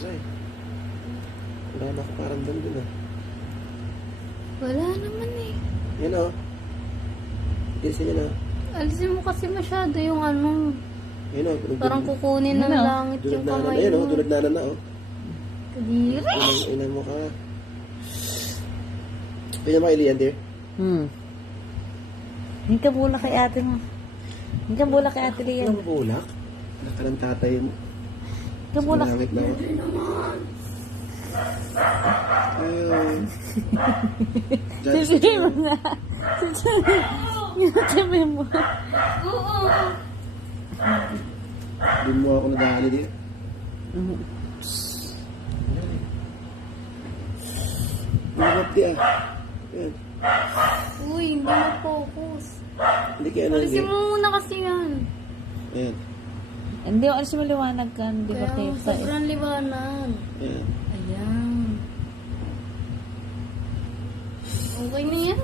Aray. Wala na ako parang dun ah. Wala naman eh. Yan o. Ilisin niya na. Alisin mo kasi masyado yung ano. Yan o. Parang kukunin ng langit yung kamay Yan o. mo. Dunod na o. Kadiri. Inan mo ka. Kaya mailiyan, dear. Hindi ka bulak kay ate mo. Hindi ka bulak kay ate Lian. Anong bulak? Nakalang tatay mo. Hindi ka bulak. Langit na ako. Ayun. Sabihin mo nga. Sabihin mo. Oo. Doon mo ako nadali, dear. Lumap di ah. Yan. Uy, hindi na-focus. Hindi kaya na, Alisin dear. mo muna kasi yan. Ayan. Hindi, alas mo liwanag ka. Hindi ko Kaya kita. sobrang liwanag. Ayan. Ayan. Okay na yan.